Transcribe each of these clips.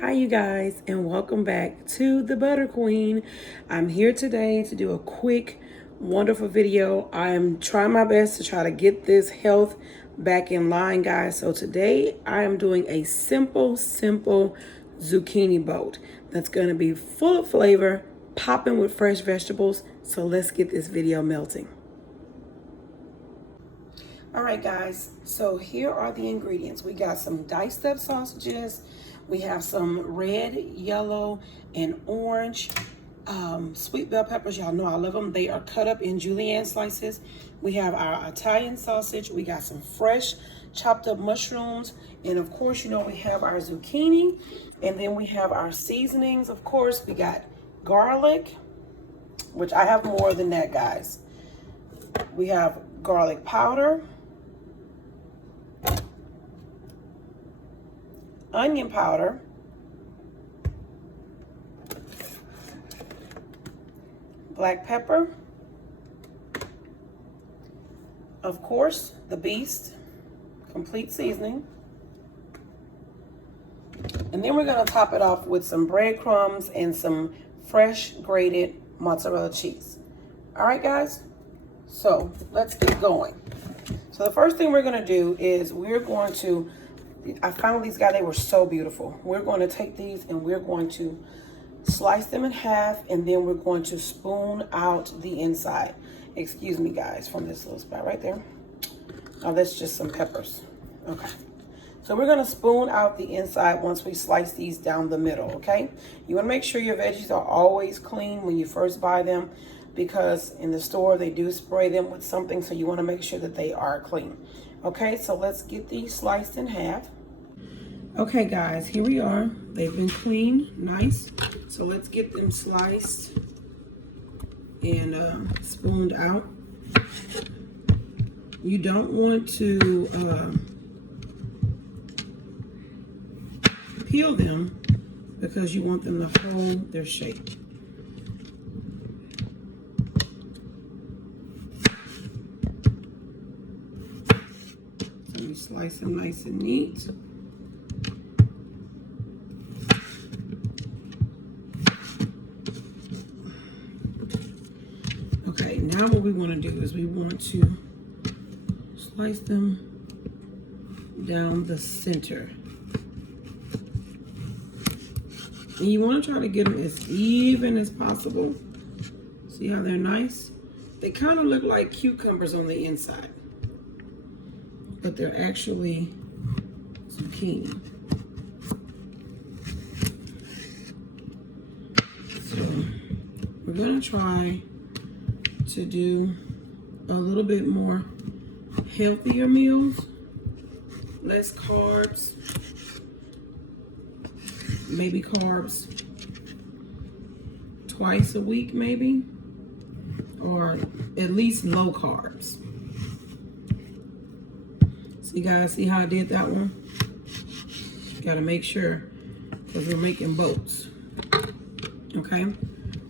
Hi you guys, and welcome back to the Butter Queen. I'm here today to do a quick wonderful video. I am trying my best to try to get this health back in line, guys. So today I am doing a simple zucchini boat that's going to be full of flavor, popping with fresh vegetables. So let's get this video melting. All right, guys, so here are the ingredients. We got some diced up sausages. We have some red, yellow, and orange sweet bell peppers. Y'all know I love them. They are cut up in julienne slices. We have our Italian sausage. We got some fresh chopped up mushrooms. And of course, you know, we have our zucchini. And then we have our seasonings. Of course, we got garlic, which I have more than that, guys. We have garlic powder, onion powder, black pepper, of course, the Beast complete seasoning, and then we're going to top it off with some breadcrumbs and some fresh grated mozzarella cheese. All right, guys, so let's get going. So the first thing we're going to do is I found these guys, they were so beautiful. We're going to take these and we're going to slice them in half, and then we're going to spoon out the inside. Excuse me, guys, from this little spot right there. Oh, that's just some peppers. Okay. So we're going to spoon out the inside once we slice these down the middle, okay? You want to make sure your veggies are always clean when you first buy them, because in the store they do spray them with something, so you want to make sure that they are clean. Okay, so let's get these sliced in half. Okay, guys, here we are. They've been cleaned, nice. So let's get them sliced and spooned out. You don't want to peel them because you want them to hold their shape. So you slice them nice and neat. Okay, now what we want to do is we want to slice them down the center. And you want to try to get them as even as possible. See how they're nice? They kind of look like cucumbers on the inside, but they're actually zucchini. So we're going to try to do a little bit more healthier meals, less carbs, maybe carbs twice a week maybe, or at least low carbs. See, guys, see how I did that one? Gotta make sure, because we're making boats. Okay,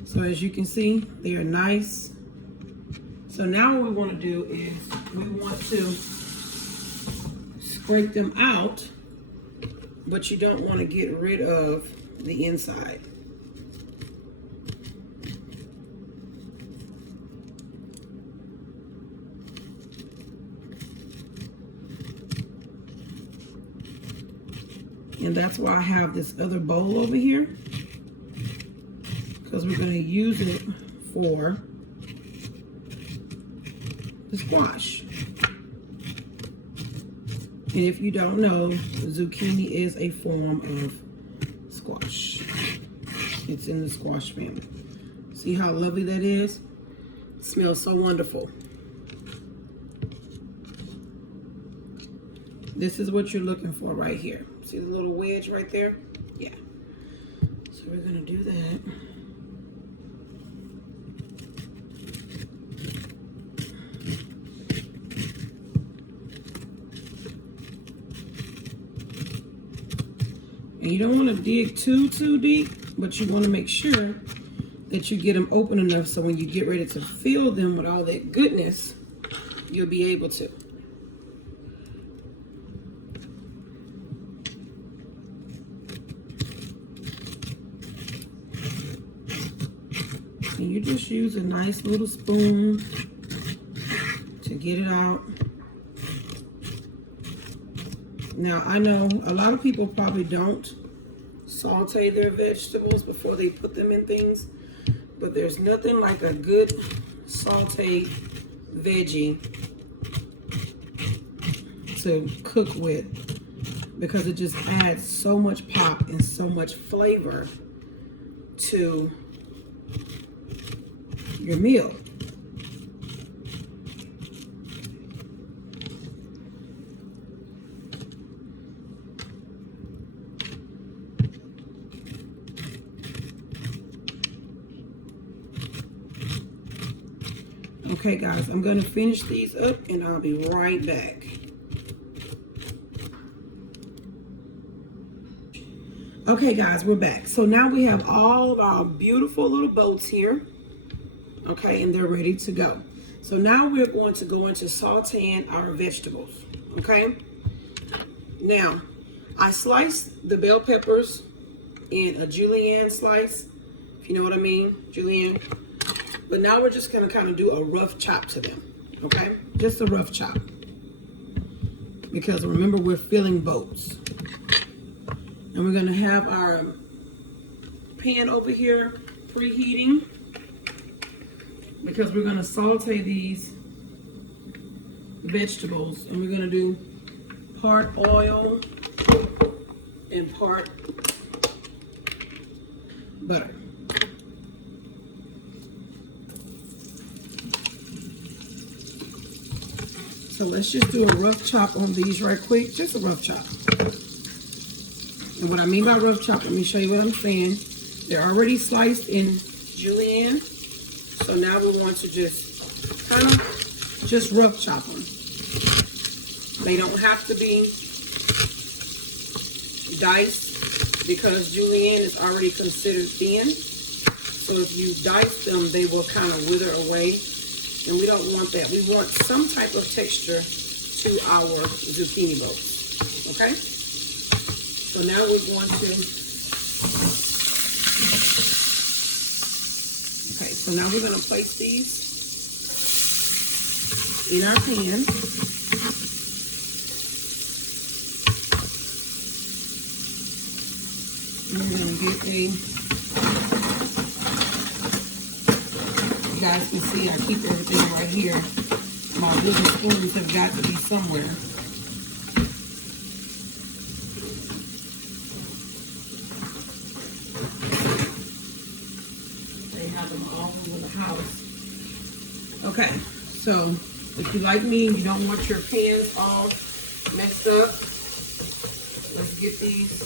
so as you can see, they are nice. So now what we want to do is we want to scrape them out, but you don't want to get rid of the inside. And that's why I have this other bowl over here, because we're going to use it for the squash. And if you don't know, zucchini is a form of squash. It's in the squash family. See how lovely that is? It smells so wonderful. This is what you're looking for right here. See the little wedge right there? Yeah. So we're gonna do that. And you don't want to dig too deep, but you want to make sure that you get them open enough so when you get ready to fill them with all that goodness, you'll be able to. And you just use a nice little spoon to get it out. Now, I know a lot of people probably don't saute their vegetables before they put them in things, but there's nothing like a good sauteed veggie to cook with, because it just adds so much pop and so much flavor to your meal. Okay guys, I'm gonna finish these up and I'll be right back. Okay guys, we're back. So now we have all of our beautiful little boats here. Okay, and they're ready to go. So now we're going to go into sauteing our vegetables. Okay, now I sliced the bell peppers in a julienne slice, if you know what I mean, julienne. But now we're just gonna kind of do a rough chop to them, okay? Just a rough chop. Because remember, we're filling boats. And we're gonna have our pan over here preheating, because we're gonna saute these vegetables, and we're gonna do part oil and part butter. So let's just do a rough chop on these right quick, just a rough chop. And what I mean by rough chop, let me show you what I'm saying. They're already sliced in julienne. So now we want to just kind of just rough chop them. They don't have to be diced, because julienne is already considered thin. So if you dice them, they will kind of wither away. And we don't want that. We want some type of texture to our zucchini boats. Okay? So now we're going to... Okay, so now we're going to place these in our pan. And we're going to get a... You guys can see I keep everything right here. My wooden spoons have got to be somewhere. They have them all over the house. Okay, so if you like me and you don't want your pans all messed up, let's get these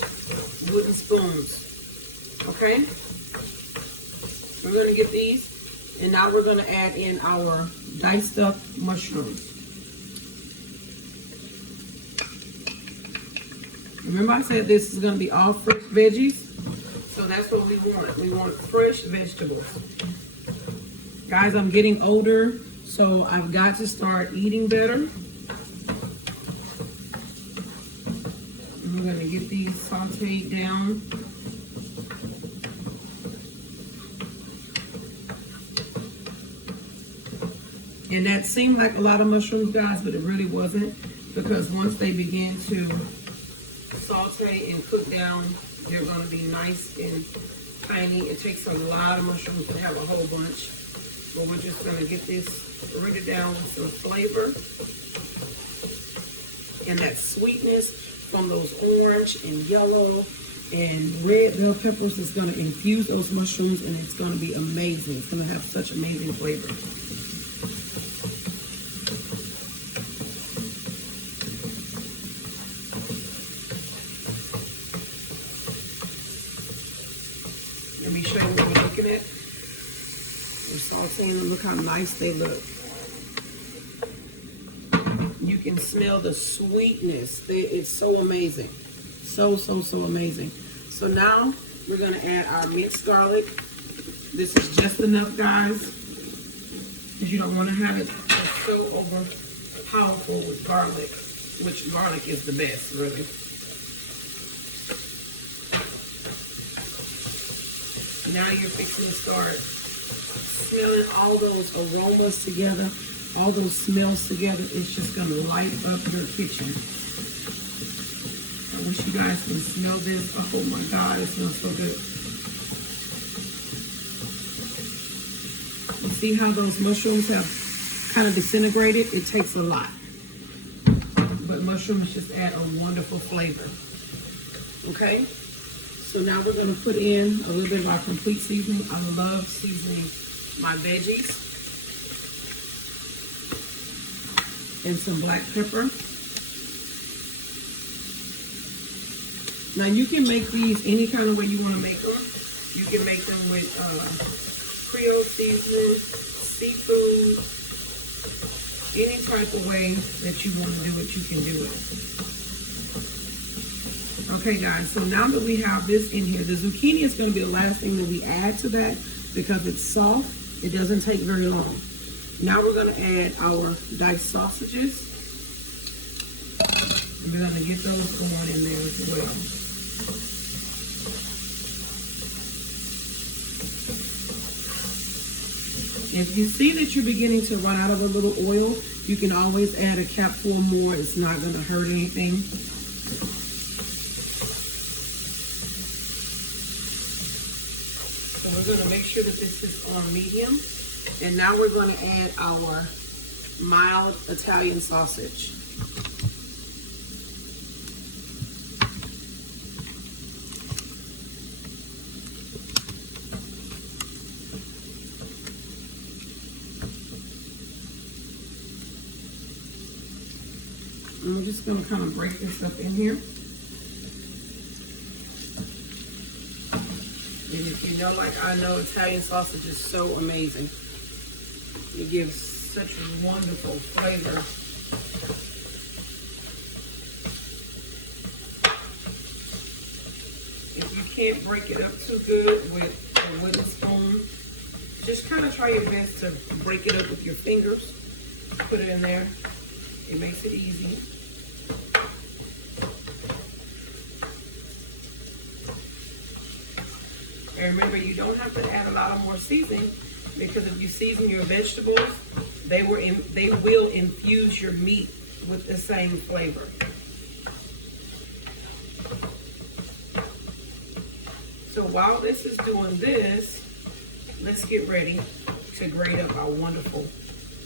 wooden spoons. Okay? We're going to get these. And now we're going to add in our diced up mushrooms. Remember I said this is going to be all fresh veggies? So that's what we want. We want fresh vegetables. Guys, I'm getting older, so I've got to start eating better. And we're going to get these sauteed down. And that seemed like a lot of mushrooms, guys, but it really wasn't, because once they begin to saute and cook down, they're going to be nice and tiny. It takes a lot of mushrooms to have a whole bunch, but we're just going to get this ready down with some flavor. And that sweetness from those orange and yellow and red bell peppers is going to infuse those mushrooms, and it's going to be amazing. It's going to have such amazing flavor. Let me show you what I'm looking at. We're sauteing them. Look how nice they look. You can smell the sweetness. It's so amazing. So amazing. So now we're going to add our minced garlic. This is just enough, guys, because you don't want to have it so over powerful with garlic, which garlic is the best, really. Now you're fixing to start smelling all those aromas together, all those smells together, it's just gonna light up your kitchen. I wish you guys can smell this. Oh my God, it smells so good. You see how those mushrooms have kind of disintegrated? It takes a lot. But mushrooms just add a wonderful flavor. Okay? So now we're gonna put in a little bit of our complete seasoning. I love seasoning my veggies. And some black pepper. Now you can make these any kind of way you want to make them. You can make them with Creole seasoning, seafood, any type of way that you want to do it, you can do it. Okay guys, so now that we have this in here, the zucchini is going to be the last thing that we add to that because it's soft. It doesn't take very long. Now we're going to add our diced sausages. We're going to get those going in there as well. If you see that you're beginning to run out of a little oil, you can always add a capful more. It's not going to hurt anything. So we're going to make sure that this is on medium. And now we're going to add our mild Italian sausage. And we're just going to kind of break this up in here. And if you know, like I know, Italian sausage is so amazing. It gives such a wonderful flavor. If you can't break it up too good with a wooden spoon, just kind of try your best to break it up with your fingers. Put it in there. It makes it easy. And remember, you don't have to add a lot of more seasoning because if you season your vegetables, they will infuse your meat with the same flavor. So while this is doing this, let's get ready to grate up our wonderful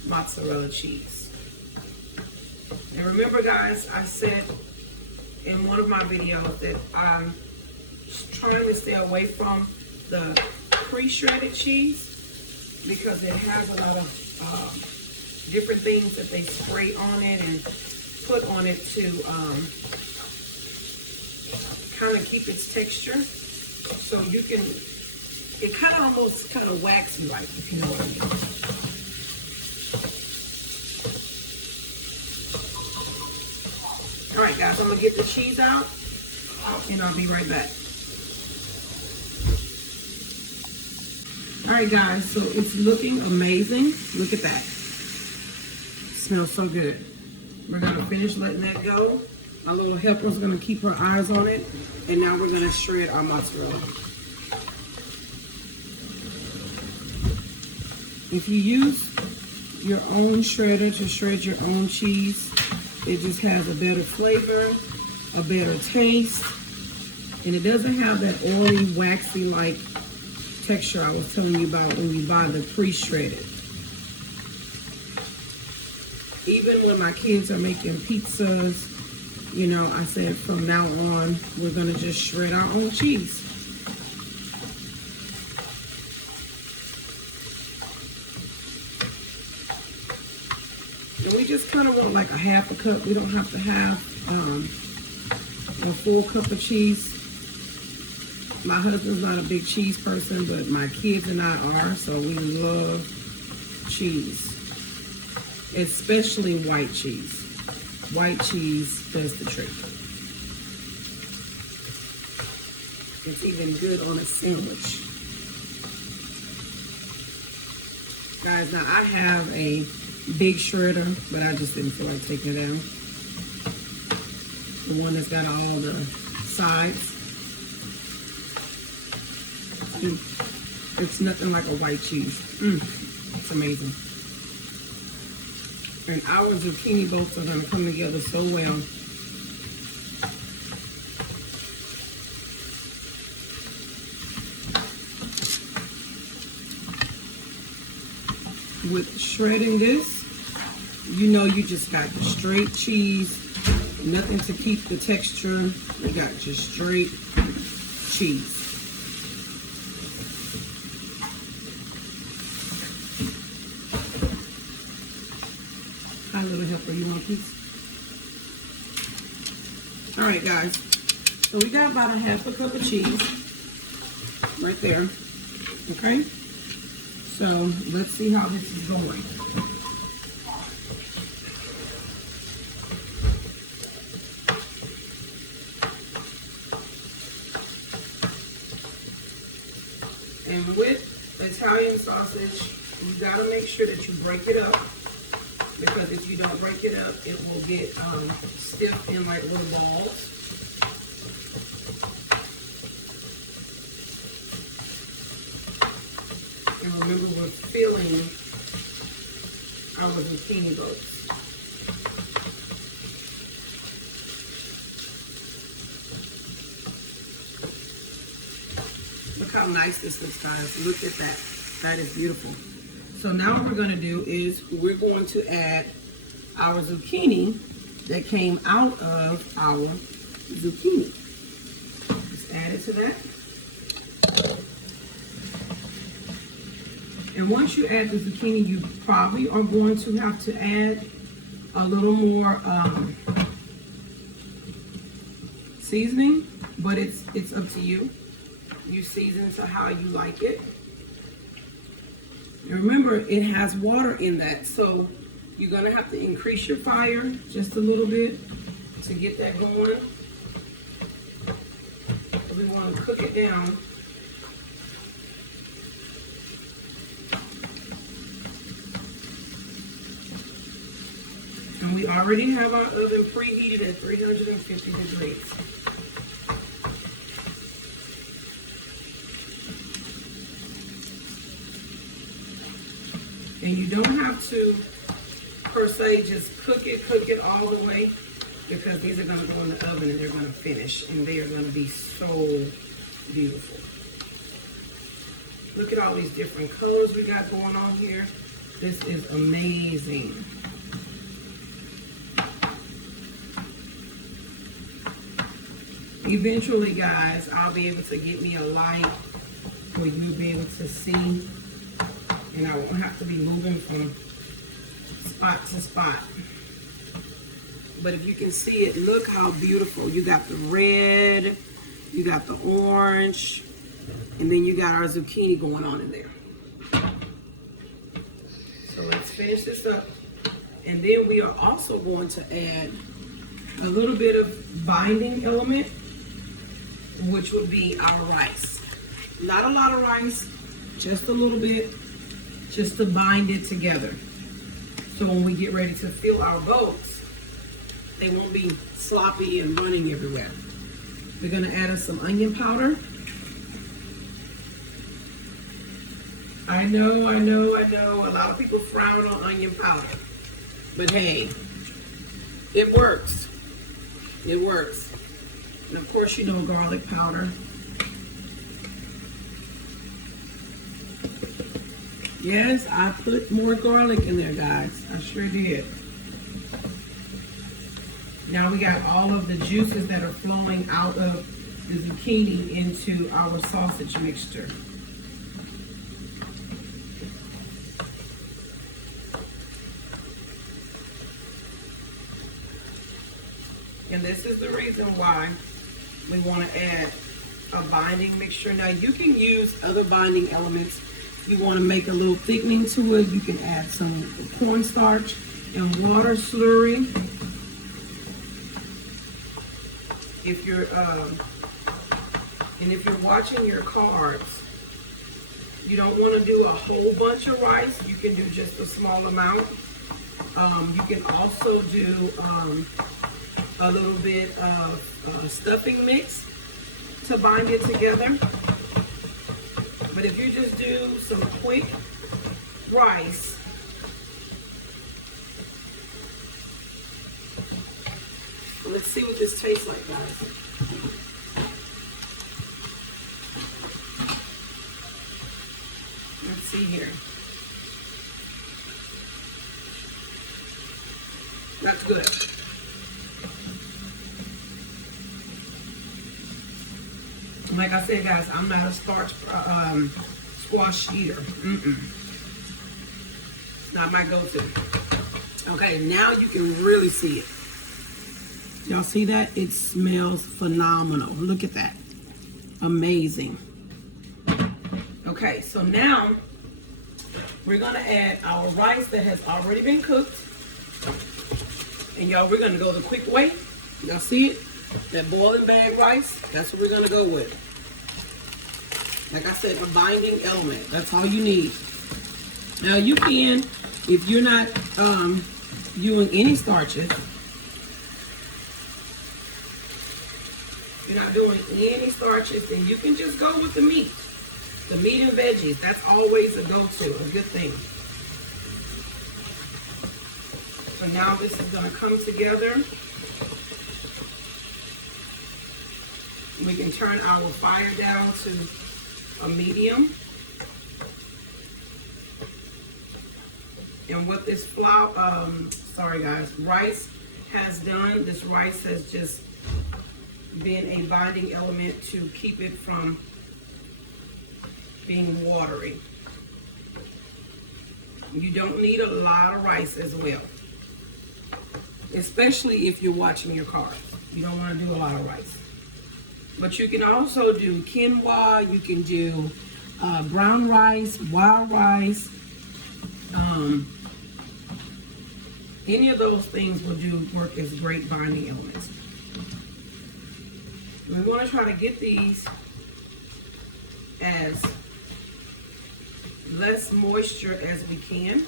mozzarella cheese. And remember guys, I said in one of my videos that I'm trying to stay away from the pre-shredded cheese because it has a lot of different things that they spray on it and put on it to kind of keep its texture. So you can, it kind of almost kind of waxy like, if you know what I mean. All right, guys, I'm gonna get the cheese out, and I'll be right back. All right, guys, so it's looking amazing. Look at that. It smells so good. We're gonna finish letting that go. My little helper's gonna keep her eyes on it, and now we're gonna shred our mozzarella. If you use your own shredder to shred your own cheese, it just has a better flavor, a better taste, and it doesn't have that oily, waxy-like texture I was telling you about when you buy the pre-shredded. Even when my kids are making pizzas, you know, I said from now on, we're gonna just shred our own cheese. And we just kind of want like a half a cup. We don't have to have a full cup of cheese. My husband's not a big cheese person, but my kids and I are, so we love cheese. Especially white cheese. White cheese does the trick. It's even good on a sandwich. Guys, now I have a big shredder, but I just didn't feel like taking it down. The one that's got all the sides. It's nothing like a white cheese. It's amazing. And our zucchini boats are going to come together so well. With shredding this, you know you just got the straight cheese, nothing to keep the texture. You got just straight cheese. Hi, little helper, you want a piece? All right, guys. So we got about a half a cup of cheese right there. Okay. So let's see how this is going. And with Italian sausage, you gotta make sure that you break it up, because if you don't break it up, it will get stiff in like little balls. And remember, we're filling our zucchini boats. Look how nice this looks, guys. Look at that. That is beautiful. So now what we're going to do is we're going to add our zucchini that came out of our zucchini. Just add it to that. And once you add the zucchini, you probably are going to have to add a little more seasoning, but it's up to you. You season to how you like it. And remember, it has water in that, so you're gonna have to increase your fire just a little bit to get that going. We want to cook it down. And we already have our oven preheated at 350 degrees. And you don't have to, per se, just cook it all the way, because these are going to go in the oven and they're going to finish, and they are going to be so beautiful. Look at all these different colors we got going on here. This is amazing. Eventually, guys, I'll be able to get me a light where you'll be able to see, and I won't have to be moving from spot to spot. But if you can see it, look how beautiful. You got the red, you got the orange, and then you got our zucchini going on in there. So let's finish this up. And then we are also going to add a little bit of binding element, which would be our rice. Not a lot of rice, just a little bit, just to bind it together. So when we get ready to fill our boats, they won't be sloppy and running everywhere. We're gonna add us some onion powder. I know, a lot of people frown on onion powder, but hey, it works. It works. And of course, you know, garlic powder. Yes, I put more garlic in there, guys. I sure did. Now we got all of the juices that are flowing out of the zucchini into our sausage mixture. And this is the reason why we want to add a binding mixture. Now you can use other binding elements. If you want to make a little thickening to it, you can add some cornstarch and water slurry. If you're watching your carbs, you don't want to do a whole bunch of rice. You can do just a small amount. You can also do a little bit of stuffing mix to bind it together. But if you just do some quick rice, let's see what this tastes like, guys. Let's see here. That's good. Like I said, guys, I'm not a starch squash eater. It's not my go-to. Okay, now you can really see it. Y'all see that? It smells phenomenal. Look at that. Amazing. Okay, so now we're gonna add our rice that has already been cooked. And y'all, we're gonna go the quick way. Y'all see it? That boiling bag rice, that's what we're gonna go with. Like I said, a binding element. That's all you need. Now you can, if you're not using any starches, you're not doing any starches, then you can just go with the meat. The meat and veggies, that's always a go-to, a good thing. So now this is gonna come together. We can turn our fire down to a medium. And what this rice has done, this rice has just been a binding element to keep it from being watery. You don't need a lot of rice as well, especially if you're watching your carbs. You don't want to do a lot of rice. But you can also do quinoa, you can do brown rice, wild rice. Any of those things will work as great binding elements. We want to try to get these as less moisture as we can.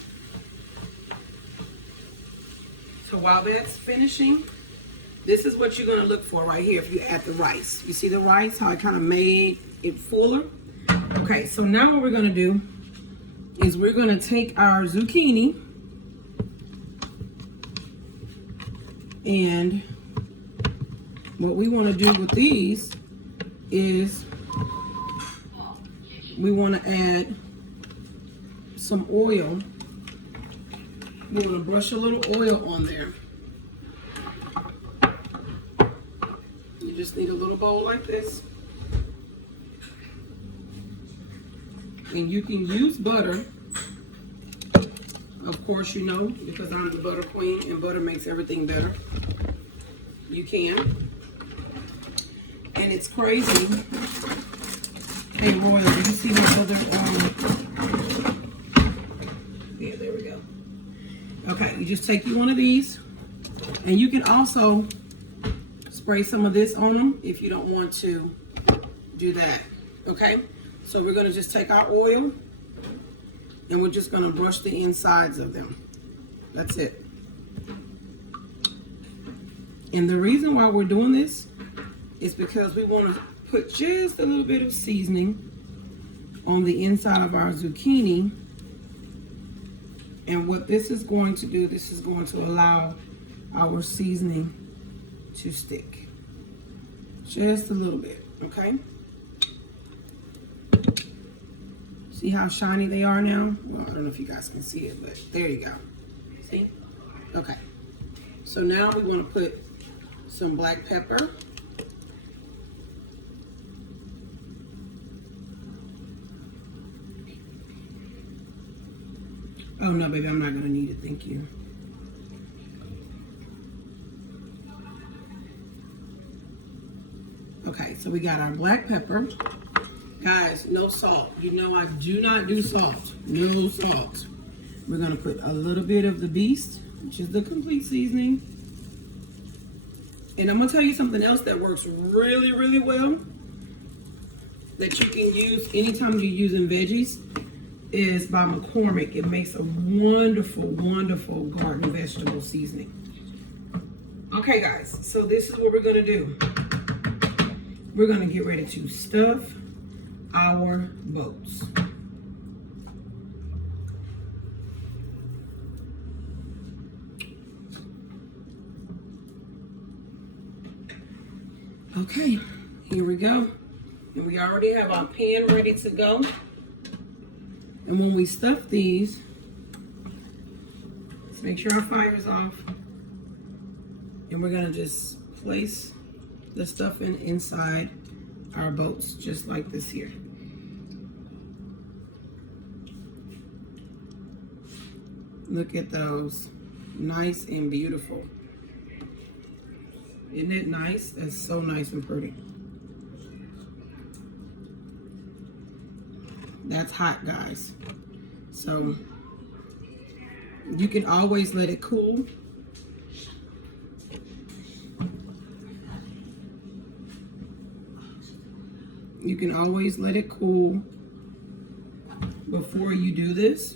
So while that's finishing, this is what you're going to look for right here if you add the rice. You see the rice, how it kind of made it fuller? Okay, so now what we're going to do is we're going to take our zucchini and what we want to do with these is we want to add some oil. We're going to brush a little oil on there. You just need a little bowl like this. And you can use butter. Of course, you know, because I'm the butter queen and butter makes everything better. You can. And it's crazy. Hey, Royal, do you see this other, yeah, there we go. Okay, you just take you one of these. And you can also spray some of this on them if you don't want to do that. Okay? So we're going to just take our oil and we're just going to brush the insides of them. That's it. And the reason why we're doing this is because we want to put just a little bit of seasoning on the inside of our zucchini. And what this is going to do, this is going to allow our seasoning to stick. Just a little bit, okay? See how shiny they are now? Well, I don't know if you guys can see it, but there you go. See? Okay. So now we want to put some black pepper. Oh no, baby, I'm not gonna need it, thank you. Okay, so we got our black pepper. Guys, no salt. You know I do not do salt. No salt. We're gonna put a little bit of the beast, which is the complete seasoning. And I'm gonna tell you something else that works really, really well that you can use anytime you're using veggies is by McCormick. It makes a wonderful, wonderful garden vegetable seasoning. Okay, guys, so this is what we're gonna do. We're gonna get ready to stuff our boats. Okay, here we go. And we already have our pan ready to go. And when we stuff these, let's make sure our fire's off. And we're gonna just place the stuffing inside our boats, just like this here. Look at those, nice and beautiful. Isn't it nice? That's so nice and pretty. That's hot, guys. So you can always let it cool. You can always let it cool before you do this.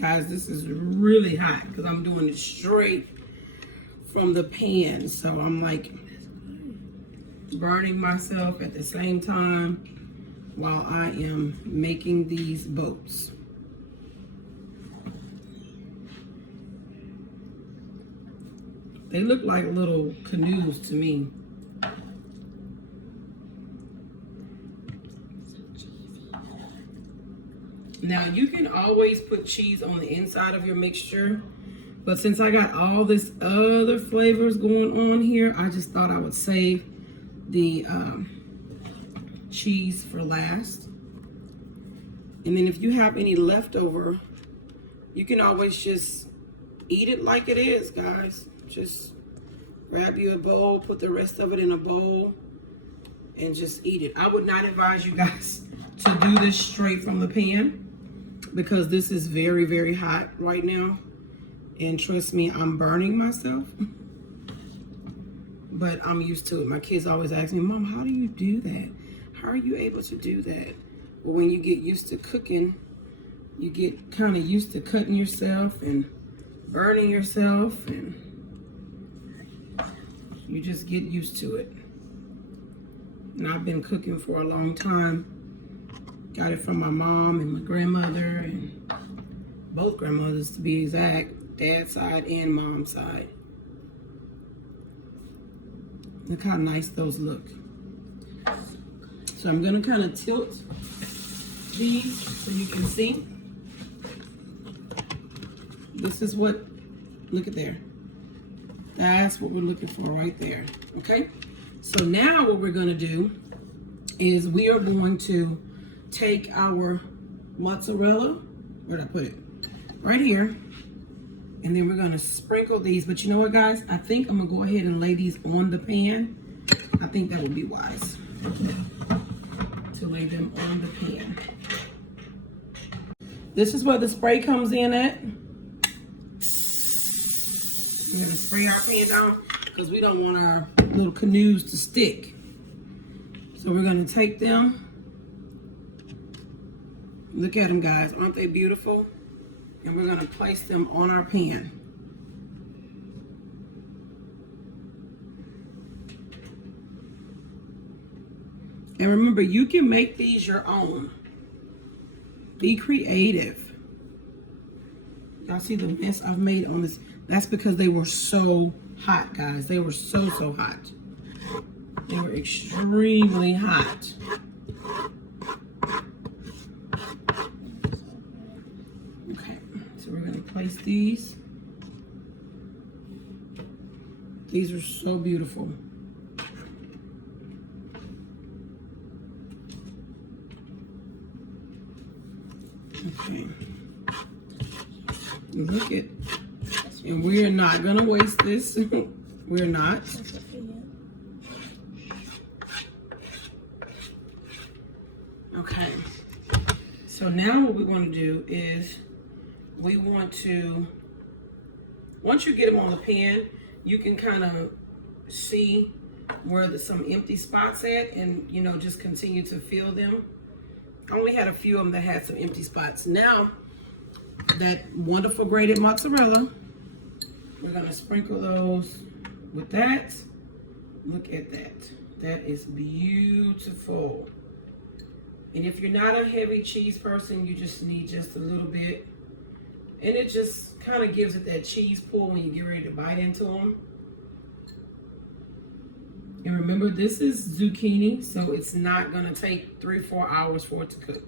Guys, this is really hot because I'm doing it straight from the pan. So I'm like burning myself at the same time while I am making these boats. They look like little canoes to me. Now, you can always put cheese on the inside of your mixture, but since I got all this other flavors going on here, I just thought I would save the cheese for last. And then if you have any leftover, you can always just eat it like it is, guys. Just grab you a bowl, put the rest of it in a bowl, and just eat it. I would not advise you guys to do this straight from the pan, because this is very, very hot right now. And trust me, I'm burning myself. But I'm used to it. My kids always ask me, Mom, how do you do that? How are you able to do that? Well, when you get used to cooking, you get kind of used to cutting yourself and burning yourself, and you just get used to it. And I've been cooking for a long time. Got it from my mom and my grandmother, and both grandmothers to be exact, dad's side and mom's side. Look how nice those look. So I'm gonna kind of tilt these so you can see. This is what, look at there. That's what we're looking for right there, okay? So now what we're gonna do is we are going to take our mozzarella, where'd I put it? Right here. And then we're gonna sprinkle these, but you know what, guys? I think I'm gonna go ahead and lay these on the pan. I think that would be wise to lay them on the pan. This is where the spray comes in at. We're gonna spray our pan down because we don't want our little canoes to stick. So we're gonna take them. Look at them, guys. Aren't they beautiful? And we're gonna place them on our pan. And remember, you can make these your own. Be creative. Y'all see the mess I've made on this? That's because they were so hot, guys. They were so hot. They were extremely hot. Okay, so we're gonna place these. These are so beautiful. Okay. Look at, and we're not gonna waste this. We're not. Okay, So now what we want to do is we want to, once you get them on the pan, you can kind of see where some empty spots at, and you know, just continue to fill them. I only had a few of them that had some empty spots. Now, that wonderful grated mozzarella, we're gonna sprinkle those with that. Look at that. That is beautiful. And if you're not a heavy cheese person, you just need just a little bit. And it just kind of gives it that cheese pull when you get ready to bite into them. And remember, this is zucchini, so it's not gonna take 3-4 hours for it to cook.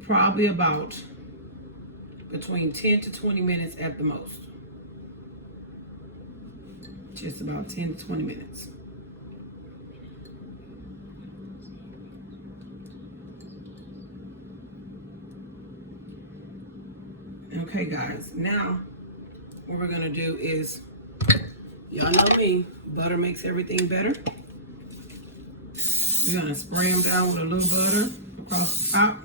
Probably about between 10 to 20 minutes at the most. Just about 10 to 20 minutes. Okay, guys, now what we're gonna do is, y'all know me, butter makes everything better. We're gonna spray them down with a little butter across the top.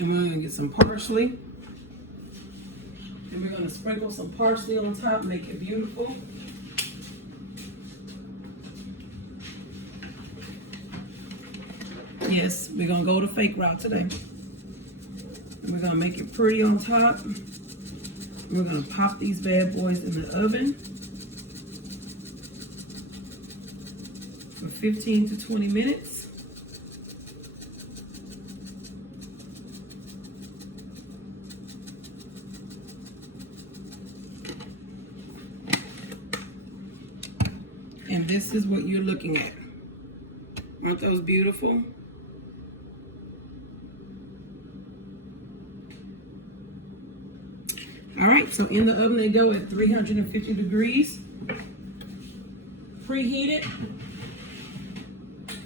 And we're gonna get some parsley. And we're gonna sprinkle some parsley on top, make it beautiful. Yes, we're gonna go the fake route today. And we're gonna make it pretty on top. We're gonna pop these bad boys in the oven for 15 to 20 minutes. And this is what you're looking at. Aren't those beautiful? All right, so in the oven they go at 350 degrees, preheated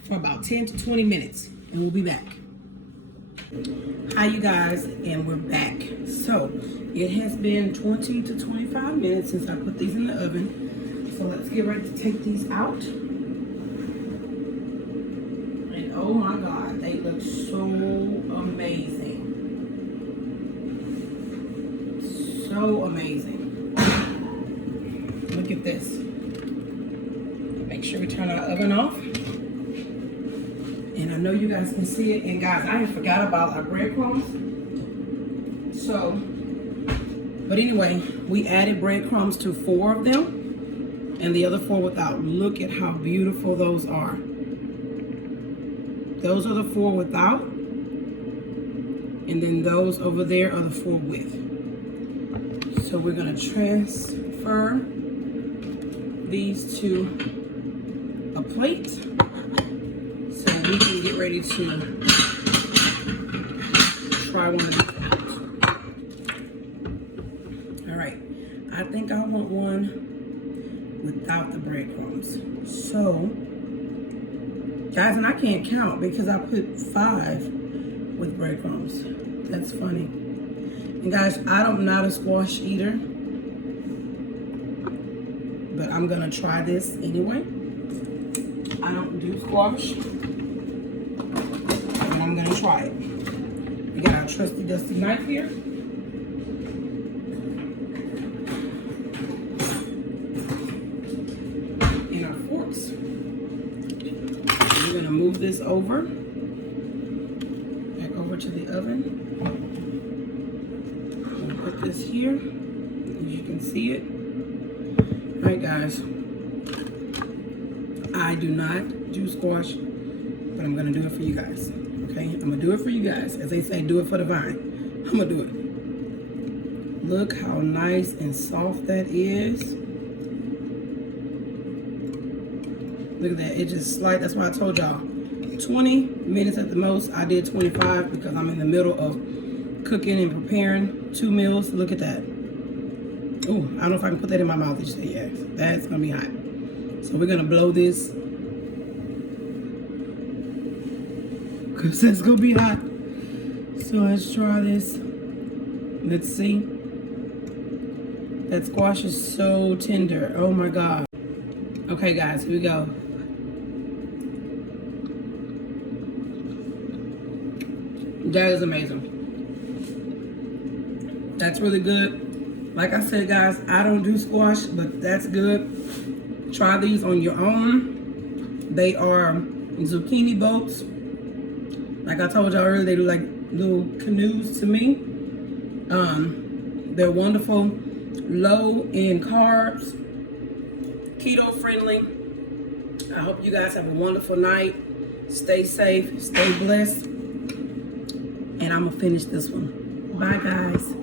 for about 10 to 20 minutes, and we'll be back. Hi, you guys, and we're back. So it has been 20 to 25 minutes since I put these in the oven. So let's get ready to take these out. And oh my God, they look so amazing. So amazing. Look at this. Make sure we turn our oven off. And I know you guys can see it. And guys, I forgot about our breadcrumbs. So, but anyway, we added breadcrumbs to 4 of them. And the other 4 without. Look at how beautiful those are. Those are the 4 without. And then those over there are the 4 with. So we're gonna transfer these to a plate so we can get ready to try one of these out. All right, I think I want one without the breadcrumbs. So, guys, and I can't count because I put 5 with breadcrumbs. That's funny. And guys, I'm not a squash eater, but I'm gonna try this anyway. I don't do squash, but I'm gonna try it. We got our trusty dusty knife here. And our forks. We're gonna move this over, back over to the oven. Put this here, as you can see it. All right, guys, I do not do squash, but I'm gonna do it for you guys. Okay, I'm gonna do it for you guys. As they say, do it for the vine. I'm gonna do it. Look how nice and soft that is. Look at that, it just like, that's why I told y'all 20 minutes at the most. I did 25 because I'm in the middle of cooking and preparing 2 meals. Look at that. Oh, I don't know if I can put that in my mouth. Just say yes. That's gonna be hot. So we're gonna blow this because that's gonna be hot. So let's try this. Let's see. That squash is so tender. Oh my God. Okay, guys, here we go. That is amazing. That's really good. Like I said, guys, I don't do squash, but that's good. Try these on your own. They are zucchini boats. Like I told y'all earlier, they do like little canoes to me. They're wonderful, low in carbs, keto friendly. I hope you guys have a wonderful night. Stay safe, stay blessed. And I'm gonna finish this one. Bye, guys.